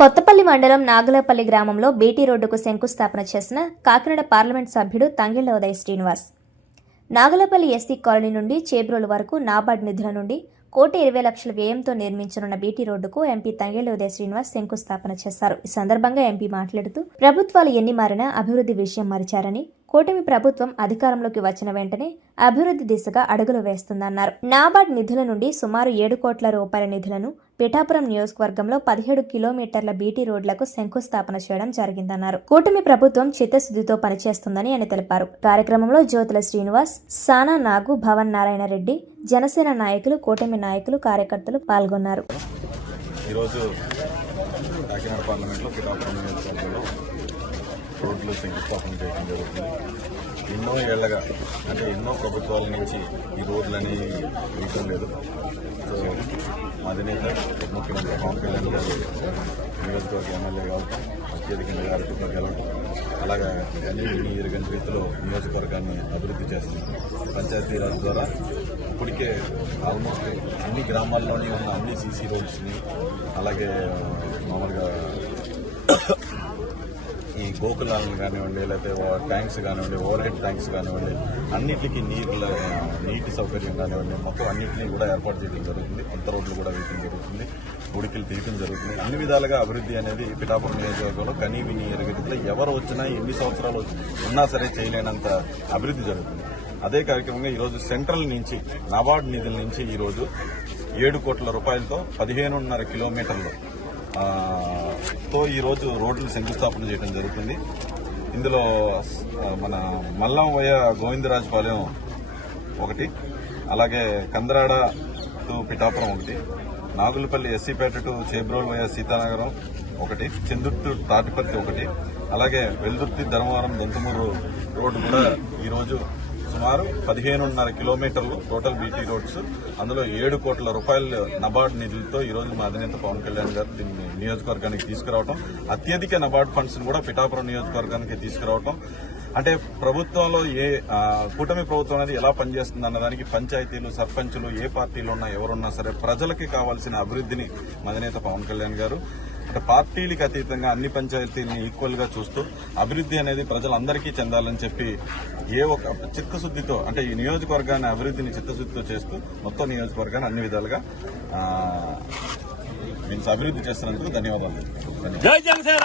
కొత్తపల్లి మండలం నాగులపల్లి గ్రామంలో బీటీ రోడ్డుకు శంకుస్థాపన చేసిన కాకినాడ పార్లమెంట్ సభ్యుడు తంగిళ్ళ ఉదయ్ శ్రీనివాస్. నాగులపల్లి ఎస్సీ కాలనీ నుండి చేబ్రోలు వరకు నాబార్డ్ నిధుల నుండి కోటి ఇరవై లక్షల వ్యయంతో నిర్మించనున్న బీటీ రోడ్డుకు ఎంపీ తంగేళ్ళ ఉదయ శ్రీనివాస్ శంకుస్థాపన చేశారు. ఈ సందర్భంగా ఎంపీ మాట్లాడుతూ ప్రభుత్వాలు ఎన్ని మారినా అభివృద్ధి విషయం మరిచారని కూటమి ప్రభుత్వం అధికారంలోకి వచ్చిన వెంటనే అభివృద్ధి దిశగా అడుగులు వేస్తుందన్నారు. నాబార్డ్ నిధుల నుండి సుమారు ఏడు కోట్ల రూపాయల నిధులను పిఠాపురం నియోజకవర్గంలో పదిహేడు కిలోమీటర్ల బీటీ రోడ్లకు శంకుస్థాపన చేయడం జరిగిందన్నారు. కూటమి ప్రభుత్వం చిత్తశుద్ధితో పనిచేస్తుందని ఆయన తెలిపారు. కార్యక్రమంలో జ్యోతుల శ్రీనివాస్ సానా నాగు భవన్ నారాయణ రెడ్డి జనసేన నాయకులు కూటమి నాయకులు కార్యకర్తలు పాల్గొన్నారు. ఈరోజు కాకినాడ పార్లమెంట్లో పిఠాపురం నియోజకవర్గంలో రోడ్లు శంకుస్థాపన చేయడం జరుగుతుంది. ఎన్నో ఏళ్ళగా అంటే ఎన్నో ప్రభుత్వాల నుంచి ఈ రోడ్లని వేయటం లేదు. సో అధినేత ముఖ్యమంత్రి పవన్ కళ్యాణ్ గారు నియోజకవర్గ ఎమ్మెల్యే కావటం అత్యధికంగా గారితో గెలవటం అలాగా అన్ని ఎరుగని రీతిలో నియోజకవర్గాన్ని అభివృద్ధి చేస్తుంది పంచాయతీరాజ్ ద్వారా ఇప్పటికే ఆల్మోస్ట్ అన్ని గ్రామాల్లోనే ఉన్న అన్ని సీసీ రోడ్స్ని అలాగే మామూలుగా గోకులాలను కానివ్వండి లేకపోతే ట్యాంక్స్ కానివ్వండి ఓవర్ హెడ్ ట్యాంక్స్ కానివ్వండి అన్నిటికీ నీళ్ళ నీటి సౌకర్యం కానివ్వండి మొత్తం అన్నింటినీ కూడా ఏర్పాటు చేయడం జరుగుతుంది. కొత్త రోడ్లు కూడా వేయడం జరుగుతుంది. ఉడికిలు తీయడం జరుగుతుంది. అన్ని విధాలుగా అభివృద్ధి అనేది పిఠాపురం నియోజకవర్గంలో కనీ విని ఎరగతిలో ఎవరు వచ్చినా ఎన్ని సంవత్సరాలు ఉన్నా సరే చేయలేనంత అభివృద్ధి జరుగుతుంది. అదే కార్యక్రమంగా ఈరోజు సెంట్రల్ నుంచి నబార్డ్ నిధుల నుంచి ఈరోజు ఏడు కోట్ల రూపాయలతో పదిహేనున్నర కిలోమీటర్లు తో ఈరోజు రోడ్లు శంకుస్థాపన చేయడం జరుగుతుంది. ఇందులో మన మల్లం వయ గోవిందరాజపాలెం ఒకటి అలాగే కందరాడ టు పిఠాపురం ఒకటి నాగులపల్లి ఎస్సీపేట టు చేబ్రోల్ వయ సీతానగరం ఒకటి చెందుర్తి తాటిపత్తి ఒకటి అలాగే వెల్దుర్తి ధర్మవరం దొంతమూరు రోడ్డు కూడా ఈరోజు సుమారు పదిహేనున్నర కిలోమీటర్లు టోటల్ బీటీ రోడ్స్ అందులో ఏడు కోట్ల రూపాయల నబార్డ్ నిధులతో ఈ రోజు మా అధినేత పవన్ కళ్యాణ్ గారు దీన్ని నియోజకవర్గానికి తీసుకురావడం అత్యధిక నబార్డ్ ఫండ్స్ కూడా పిఠాపురం నియోజకవర్గానికి తీసుకురావడం అంటే ప్రభుత్వంలో ఏ కూటమి ప్రభుత్వం అనేది ఎలా పనిచేస్తుంది అన్నదానికి పంచాయతీలు సర్పంచులు ఏ పార్టీలు ఉన్నా ఎవరున్నా సరే ప్రజలకి కావాల్సిన అభివృద్ధిని మధినేత పవన్ కళ్యాణ్ గారు అంటే పార్టీలకు అతీతంగా అన్ని పంచాయతీలను ఈక్వల్గా చూస్తూ అభివృద్ధి అనేది ప్రజలందరికీ చెందాలని చెప్పి ఏ ఒక చిత్తశుద్ధితో అంటే ఈ నియోజకవర్గాన్ని అభివృద్ధిని చిత్తశుద్ధితో చేస్తూ మొత్తం నియోజకవర్గాన్ని అన్ని విధాలుగా మీన్స్ అభివృద్ధి చేస్తున్నందుకు ధన్యవాదాలు.